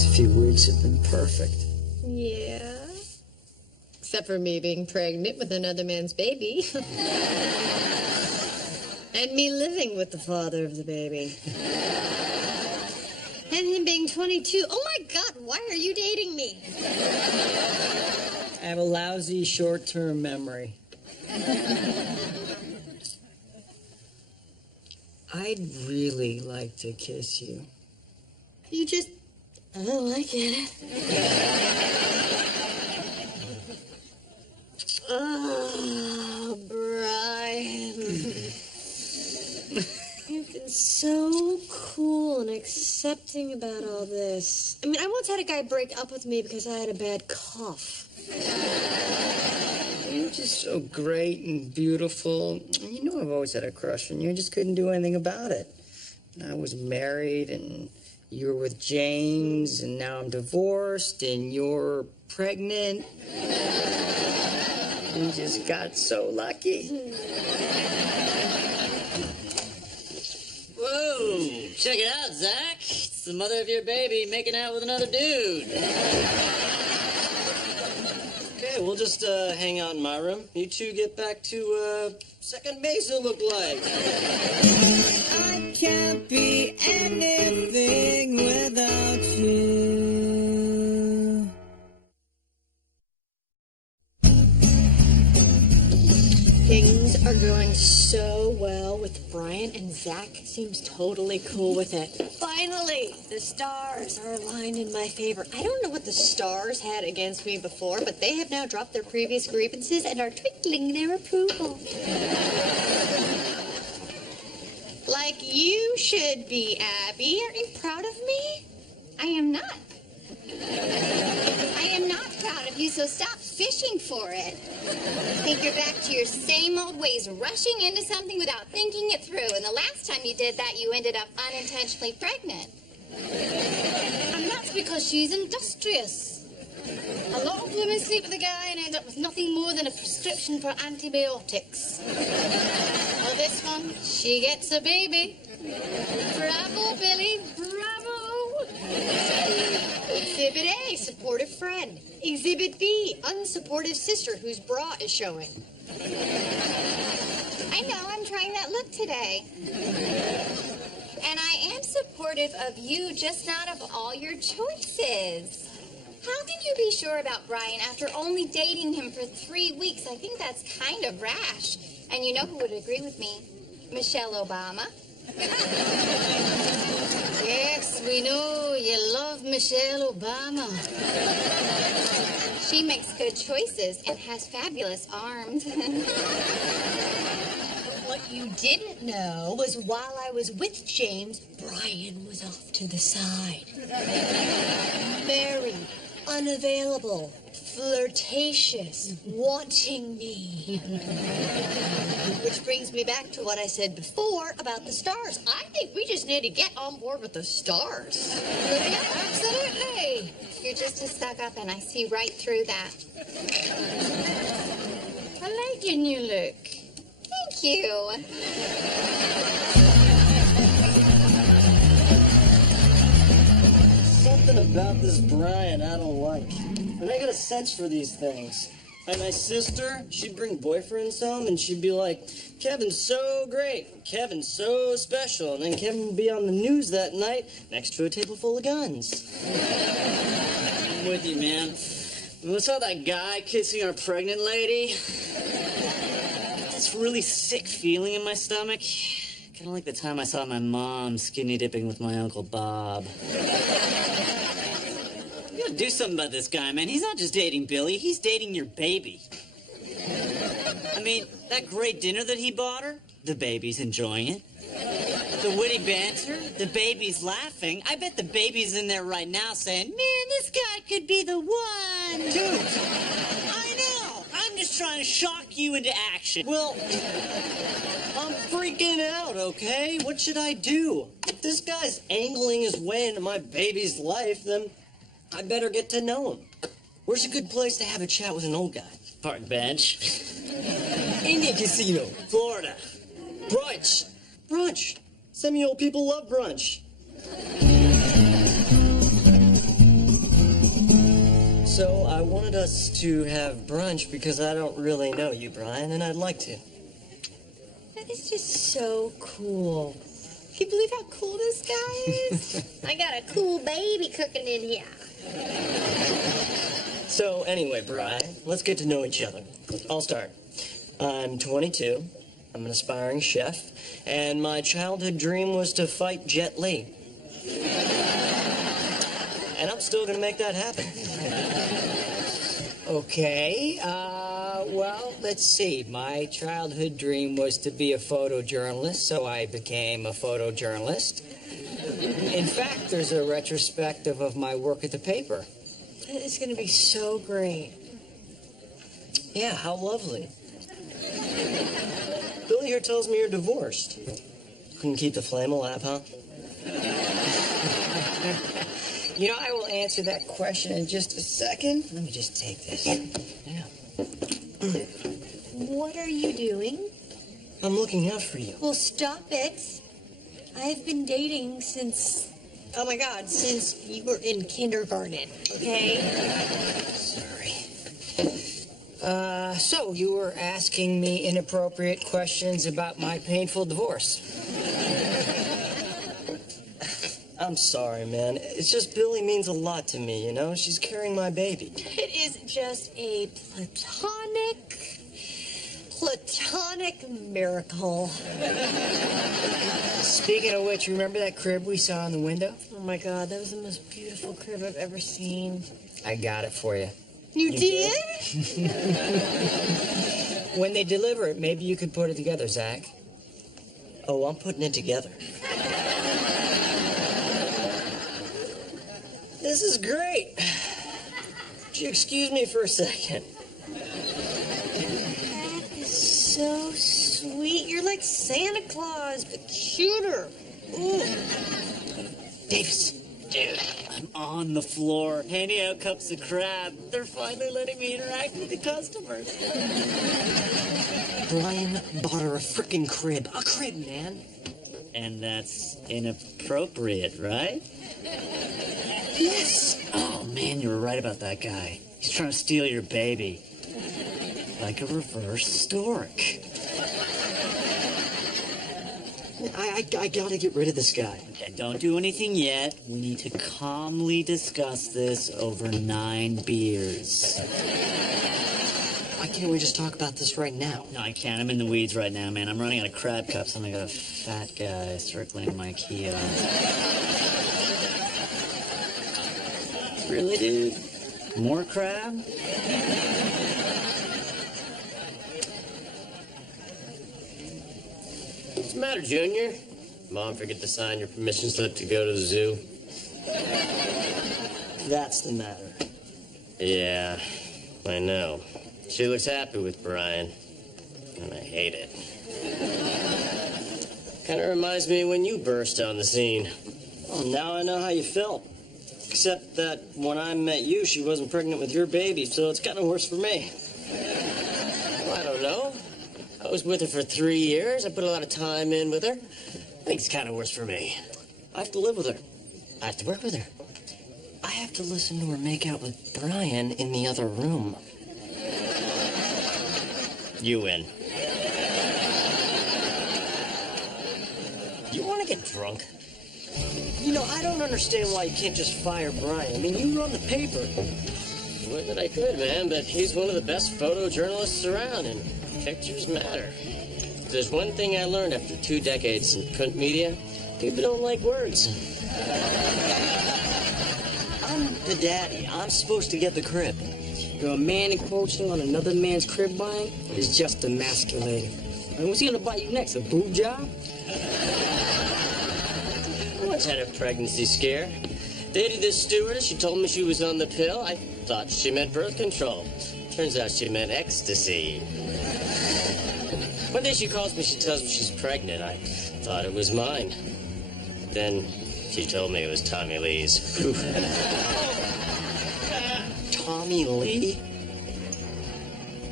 last few weeks have been perfect. Yeah. Except for me being pregnant with another man's baby. And me living with the father of the baby. And him being 22. Oh my God, why are you dating me? I have a lousy short-term memory. I'd really like to kiss you. You just... Oh, I get it. Oh, Brian. You've been so cool and accepting about all this. I mean, I once had a guy break up with me because I had a bad cough. You're just so great and beautiful. You know I've always had a crush on you. I just couldn't do anything about it. I was married, and you were with James, and now I'm divorced, and you're pregnant. You just got so lucky. Whoa, check it out, Zach. It's the mother of your baby making out with another dude. Okay, we'll just hang out in my room. You two get back to second base, it looked like. I can't be anything without you. Things are going so well with Brian, and Zach seems totally cool with it. Finally, the stars are aligned in my favor. I don't know what the stars had against me before, but they have now dropped their previous grievances and are twinkling their approval. Like you should be, Abby. Aren't you proud of me? I am not. I am not proud of you, so stop fishing for it. I think you're back to your same old ways, rushing into something without thinking it through. And the last time you did that, you ended up unintentionally pregnant. And that's because she's industrious. A lot of women sleep with a guy and end up with nothing more than a prescription for antibiotics. Well, this one, she gets a baby. Bravo, Billy, bravo. Exhibit A, supportive friend. Exhibit B, unsupportive sister whose bra is showing. I know, I'm trying that look today. And I am supportive of you, just not of all your choices. How can you be sure about Brian after only dating him for 3 weeks? I think that's kind of rash. And you know who would agree with me? Michelle Obama. Yes, we know you love Michelle Obama. She makes good choices and has fabulous arms. What you didn't know was while I was with James, Brian was off to the side. Married, unavailable, flirtatious, wanting me. Which brings me back to what I said before about the stars. I think we just need to get on board with the stars. Yeah, absolutely. You're just as stuck up, and I see right through that. I like your new look. Thank you. Something about this Brian I don't like. And I got a sense for these things. And my sister, she'd bring boyfriends home and she'd be like, Kevin's so great, Kevin's so special. And then Kevin would be on the news that night next to a table full of guns. I'm with you, man. When I saw that guy kissing our pregnant lady, this really sick feeling in my stomach. Kind of like the time I saw my mom skinny dipping with my Uncle Bob. You gotta do something about this guy, man. He's not just dating Billy, he's dating your baby. I mean, that great dinner that he bought her, the baby's enjoying it. The witty banter, the baby's laughing. I bet the baby's in there right now saying, man, this guy could be the one. Dude, I know. I'm just trying to shock you into action. Well, I'm freaking out, okay? What should I do? If this guy's angling his way into my baby's life, then I better get to know him. Where's a good place to have a chat with an old guy? Park bench. Indian Casino. Florida. Brunch. Brunch. Semi-old people love brunch. So I wanted us to have brunch because I don't really know you, Brian, and I'd like to. That is just so cool. Can you believe how cool this guy is? I got a cool baby cooking in here. So anyway, Brian, let's get to know each other. I'll start. I'm 22. I'm an aspiring chef, and my childhood dream was to fight Jet Li. And I'm still gonna make that happen. Okay, well, let's see. My childhood dream was to be a photojournalist, so I became a photojournalist. In fact, there's a retrospective of my work at the paper. That is going to be so great. Yeah, how lovely. Billy here tells me you're divorced. Couldn't keep the flame alive, huh? You know, I will answer that question in just a second. Let me just take this. Yeah. What are you doing? I'm looking out for you. Well, stop it. I've been dating since, oh my God, since you were in kindergarten, okay? Sorry. So you were asking me inappropriate questions about my painful divorce. I'm sorry, man. It's just Billy means a lot to me, you know? She's carrying my baby. It is just a platonic miracle. Speaking of which, remember that crib we saw in the window? Oh my God, that was the most beautiful crib I've ever seen. I got it for you. You did? When they deliver it, maybe you could put it together, Zach. Oh, I'm putting it together. This is great. Would you excuse me for a second? That is so sweet. You're like Santa Claus, but cuter. Ooh. Davis. Dude, I'm on the floor, handing out cups of crab. They're finally letting me interact with the customers. Brian bought her a frickin' crib. A crib, man. And that's inappropriate, right? Yes. Oh, man, you were right about that guy. He's trying to steal your baby. Like a reverse stork. I gotta get rid of this guy. Okay, don't do anything yet. We need to calmly discuss this over 9 beers. Why can't we just talk about this right now? No, I can't. I'm in the weeds right now, man. I'm running out of crab cups and I got a fat guy circling my kiosk. Really, dude? More crab? What's the matter, Junior? Mom forget to sign your permission slip to go to the zoo? That's the matter. Yeah, I know. She looks happy with Brian, and I hate it. Kind of reminds me when you burst on the scene. Well, now I know how you felt. Except that when I met you, she wasn't pregnant with your baby, so it's kind of worse for me. Well, I don't know. I was with her for 3 years. I put a lot of time in with her. I think it's kind of worse for me. I have to live with her. I have to work with her. I have to listen to her make out with Brian in the other room. You win. You want to get drunk? You know, I don't understand why you can't just fire Brian. I mean, you run the paper. Would that I could, man, but he's one of the best photojournalists around, and pictures matter. If there's one thing I learned after 2 decades in print media, people don't like words. I'm the daddy. I'm supposed to get the crib. A man encroaching on another man's crib buying is just emasculating. And what's he gonna buy you next? A boob job? I once had a pregnancy scare. Dated this stewardess. She told me she was on the pill. I thought she meant birth control. Turns out she meant ecstasy. One day she calls me. She tells me she's pregnant. I thought it was mine. Then she told me it was Tommy Lee's. Tommy Lee?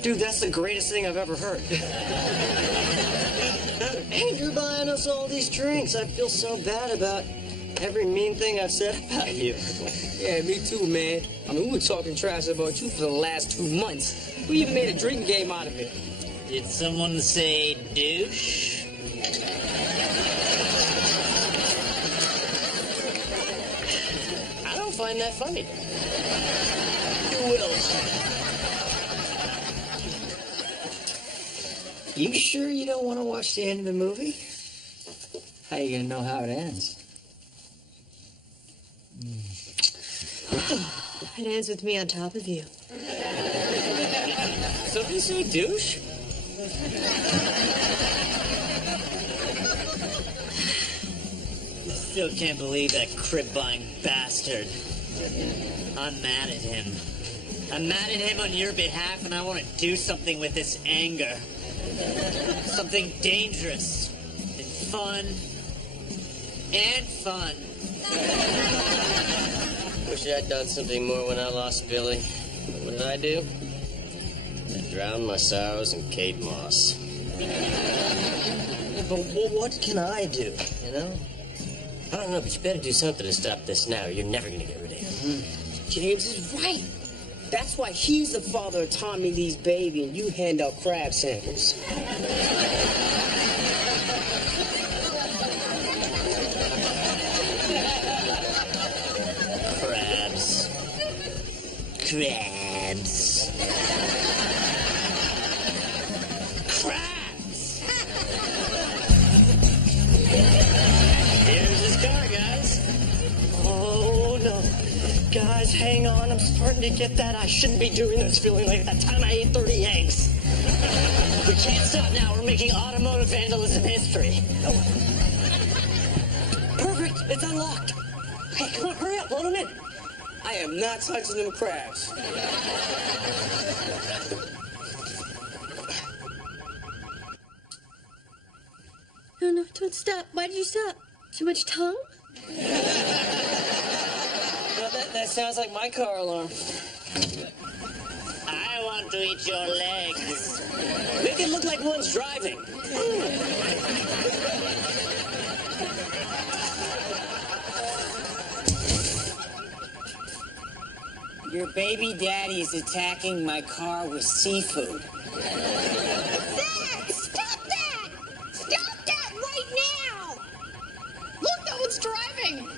Dude, that's the greatest thing I've ever heard. And you're buying us all these drinks. I feel so bad about every mean thing I've said about you. Yeah, me too, man. I mean, we were talking trash about you for the last 2 months. We even made a drinking game out of it. Did someone say douche? I don't find that funny. You will. You sure you don't want to watch the end of the movie? How you gonna know how it ends? It ends with me on top of you. Somebody say douche? Still can't believe that crib-buying bastard. I'm mad at him. I'm mad at him on your behalf, and I want to do something with this anger. Something dangerous and fun. And fun. Wish I'd done something more when I lost Billy. But what did I do? I drowned my sorrows in Kate Moss. But what can I do, you know? I don't know, but you better do something to stop this now, or you're never gonna get rid of him. James is right. That's why he's the father of Tommy Lee's baby and you hand out crab samples. Crabs. Crabs. Crabs! Here's his car, guys. Oh, no. Guys, hang on. I'm starting to get that I shouldn't be doing this feeling like that time I ate 30 eggs. We can't stop now. We're making automotive vandalism history. Perfect. It's unlocked. Hey, come on, hurry up. Load them in. I am not touching them crabs. No, don't stop. Why did you stop? Too much tongue? Well, that sounds like my car alarm. I want to eat your legs. Make it look like one's driving. Your baby daddy is attacking my car with seafood. Zach, stop that! Stop that right now! Look, that one's driving!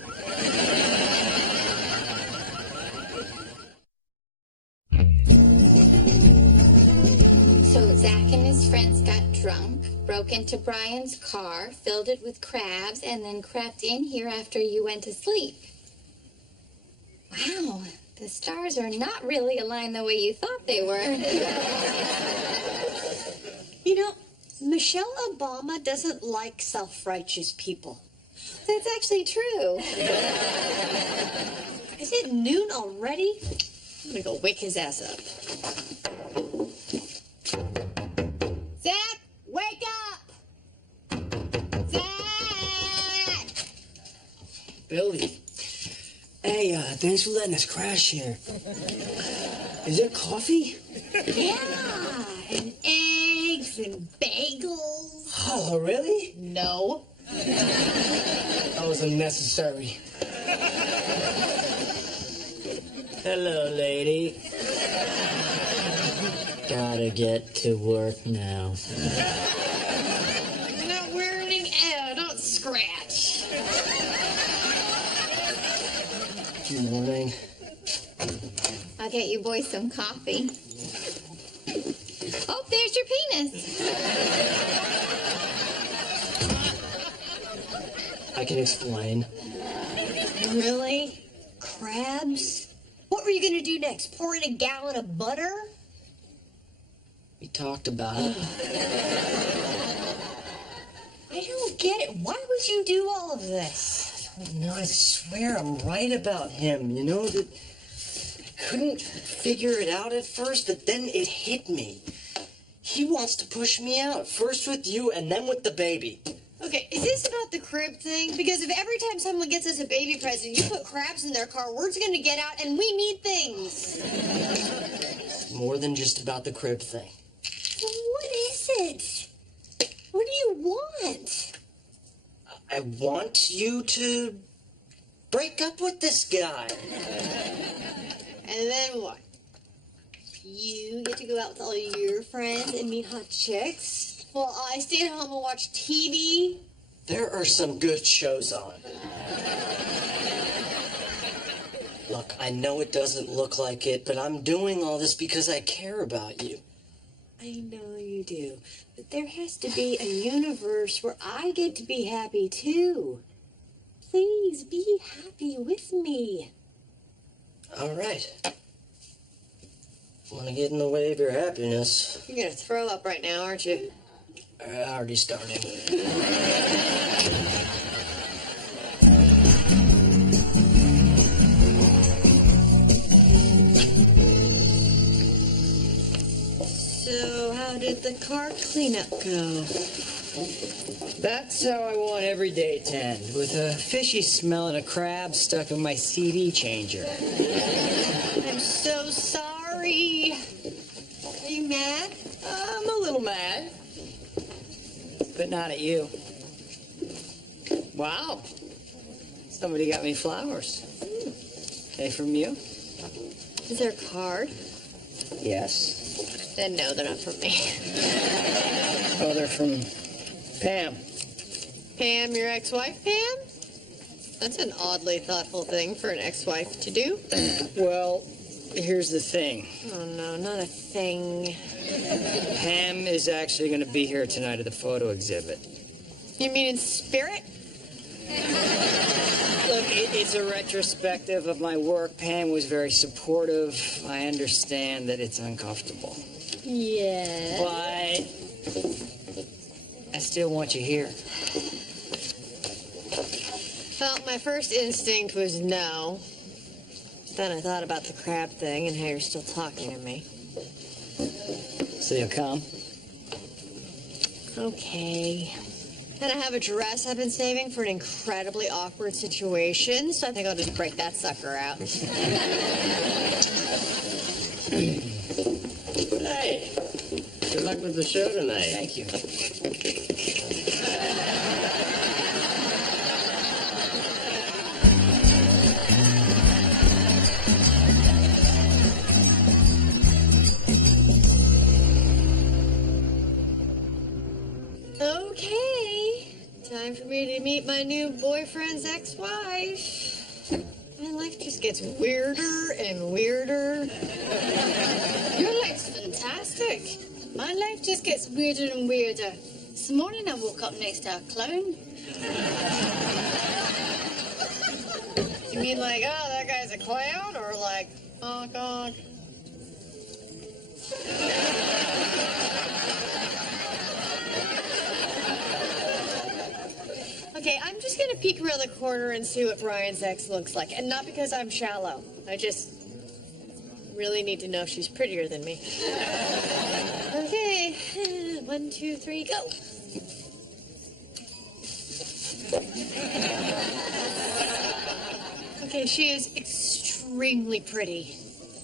So Zach and his friends got drunk, broke into Brian's car, filled it with crabs, and then crept in here after you went to sleep. Wow, the stars are not really aligned the way you thought they were. You know, Michelle Obama doesn't like self-righteous people. That's actually true. Is it noon already? I'm gonna go wake his ass up. Zach, wake up! Zach! Billy. Hey, thanks for letting us crash here. Is there coffee? Yeah, and eggs and bagels. Oh, really? No. That was unnecessary. Hello, lady. Gotta get to work now. You're not wearing air, don't scratch. Good morning. I'll get you boys some coffee. Oh, there's your penis. I can explain. Really? Crabs? What were you gonna do next? Pour in a gallon of butter? We talked about it. I don't get it. Why would you do all of this? No, I swear I'm right about him. You know, that I couldn't figure it out at first, but then it hit me. He wants to push me out, first with you and then with the baby. Okay, is this about the crib thing? Because if every time someone gets us a baby present, you put crabs in their car, word's gonna get out and we need things. More than just about the crib thing. Well, what is it? What do you want? I want you to Break up with this guy. And then what? You get to go out with all your friends and meet hot chicks, while I stay at home and watch TV. There are some good shows on. Look, I know it doesn't look like it, but I'm doing all this because I care about you. I know you do, but there has to be a universe where I get to be happy too. Please be happy with me. All right. Want to get in the way of your happiness? You're gonna throw up right now, aren't you? Already starting. So, how did the car cleanup go? That's how I want every day to end, with a fishy smell and a crab stuck in my CD changer. I'm so sorry. Are you mad? I'm a little mad, but not at you. Wow. Somebody got me flowers. They from you? Is there a card? Yes. Then no, they're not from me. Oh, they're from Pam. Pam, your ex-wife, Pam? That's an oddly thoughtful thing for an ex-wife to do. Well, here's the thing. Oh no, not a thing. Pam is actually going to be here tonight at the photo exhibit. You mean in spirit? Look, it's a retrospective of my work. Pam was very supportive. I understand that it's uncomfortable. Yeah. But I still want you here. Well, my first instinct was no. Then I thought about the crab thing and how you're still talking to me. So you'll come? Okay. And I have a dress I've been saving for an incredibly awkward situation, so I think I'll just break that sucker out. Hey, good luck with the show tonight. Thank you. Okay. Time for me to meet my new boyfriend's ex-wife. My life just gets weirder and weirder. Your life's fantastic. My life just gets weirder and weirder. This morning I woke up next to a clown. You mean like, oh, that guy's a clown? Or like, honk, honk? Okay, I'm just gonna peek around the corner and see what Brian's ex looks like. And not because I'm shallow. I just really need to know if she's prettier than me. Okay, 1, 2, 3, go. Okay, she is extremely pretty.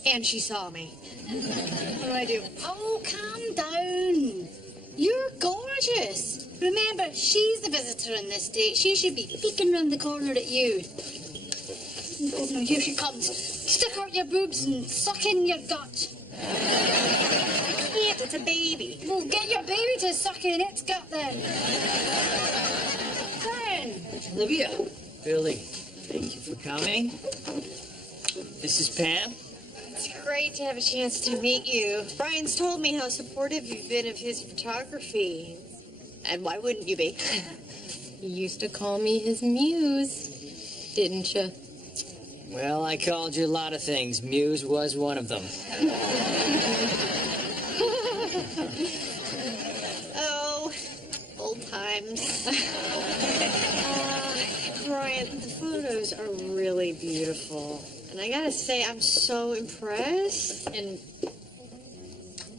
And she saw me. What do I do? Oh, calm down. You're gorgeous. Remember, she's the visitor in this date. She should be peeking round the corner at you. Oh, no, here she comes. Stick out your boobs and suck in your gut. Can't, it's a baby. Well, get your baby to suck in its gut then. Then. Olivia. Billy, thank you for coming. This is Pam. It's great to have a chance to meet you. Brian's told me how supportive you've been of his photography. And why wouldn't you be? You used to call me his muse, didn't you? Well, I called you a lot of things. Muse was one of them. Oh, old times. Brian, the photos are really beautiful. And I gotta say, I'm so impressed. And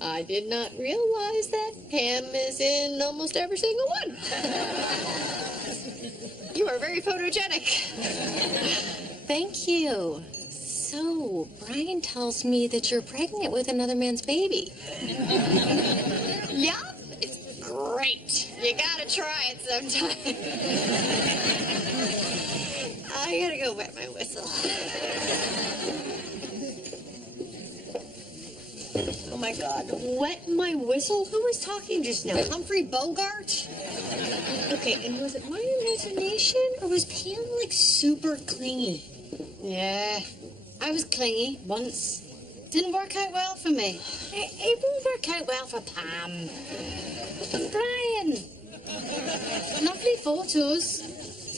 I did not realize that Pam is in almost every single one. You are very photogenic. Thank you. So, Brian tells me that you're pregnant with another man's baby. Yup, it's great. You gotta try it sometime. I gotta go wet my whistle. Oh my God, wet my whistle? Who was talking just now? Humphrey Bogart? Okay, and was it my imagination or was Pam like super clingy? Yeah, I was clingy once. Didn't work out well for me. It won't work out well for Pam. Brian, lovely photos,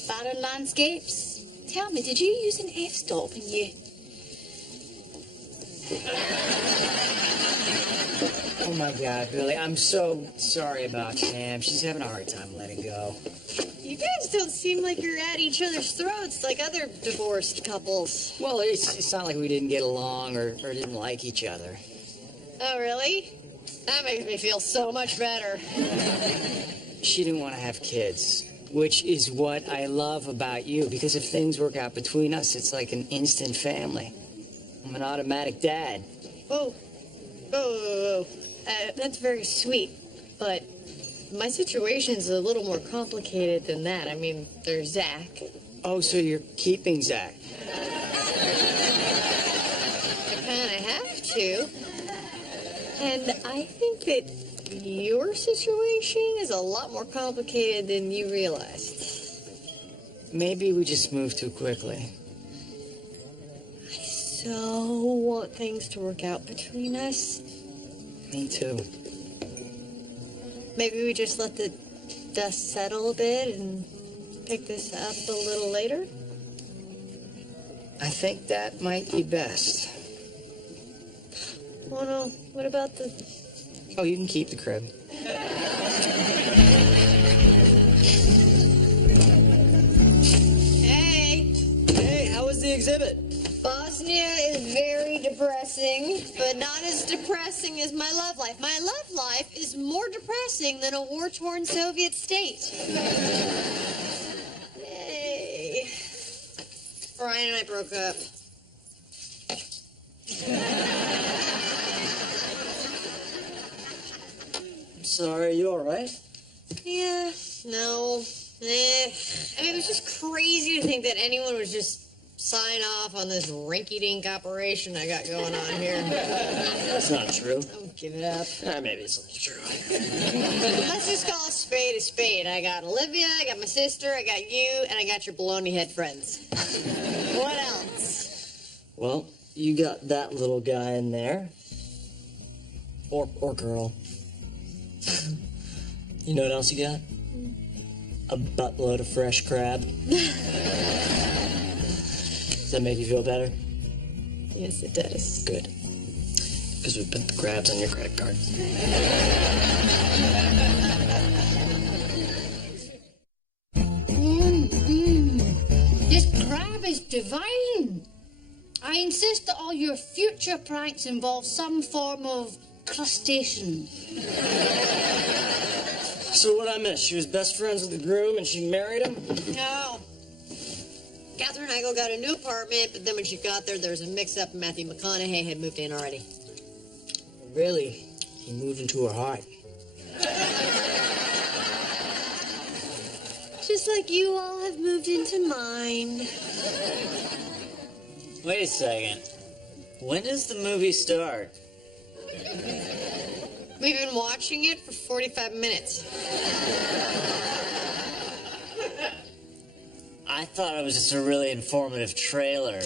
barren landscapes. Tell me, did you use an f-stop and you... Oh my God, Billy, I'm so sorry about Pam. She's having a hard time letting go. You guys don't seem like you're at each other's throats like other divorced couples. Well, it's not like we didn't get along or didn't like each other. Oh, really? That makes me feel so much better. She didn't want to have kids, which is what I love about you, because if things work out between us, it's like an instant family. I'm an automatic dad. Whoa. Whoa. That's very sweet, but my situation's a little more complicated than that. I mean, there's Zach. Oh, so you're keeping Zach? I kind of have to. And I think that your situation is a lot more complicated than you realized. Maybe we just moved too quickly. I so want things to work out between us. Me too. Maybe we just let the dust settle a bit and pick this up a little later? I think that might be best. Oh no, what about the... Oh, you can keep the crib. Hey! Hey, how was the exhibit? Bosnia is very depressing, but not as depressing as my love life. My love life is more depressing than a war-torn Soviet state. Yay. Brian and I broke up. I'm sorry, you alright? Yeah, no. I mean, it was just crazy to think that anyone would just sign off on this rinky-dink operation I got going on here. That's not true. Don't give it up. Maybe it's a little true. Let's just call a spade a spade. I got Olivia, I got my sister, I got you, and I got your baloney head friends. What else? Well, you got that little guy in there. Or girl. You know what else you got? A buttload of fresh crab. Does that make you feel better? Yes, it does. Good. Because we put the crabs on your credit card. This crab is divine. I insist that all your future pranks involve some form of crustacean. So what I missed? She was best friends with the groom and she married him? No. Catherine Heigl got a new apartment, but then when she got there, there was a mix-up and Matthew McConaughey had moved in already. Really? He moved into her heart. Just like you all have moved into mine. Wait a second. When does the movie start? We've been watching it for 45 minutes. I thought it was just a really informative trailer.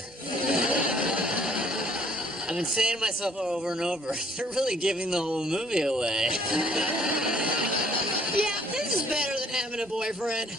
I've been saying to myself over and over, they're really giving the whole movie away. Yeah, this is better than having a boyfriend.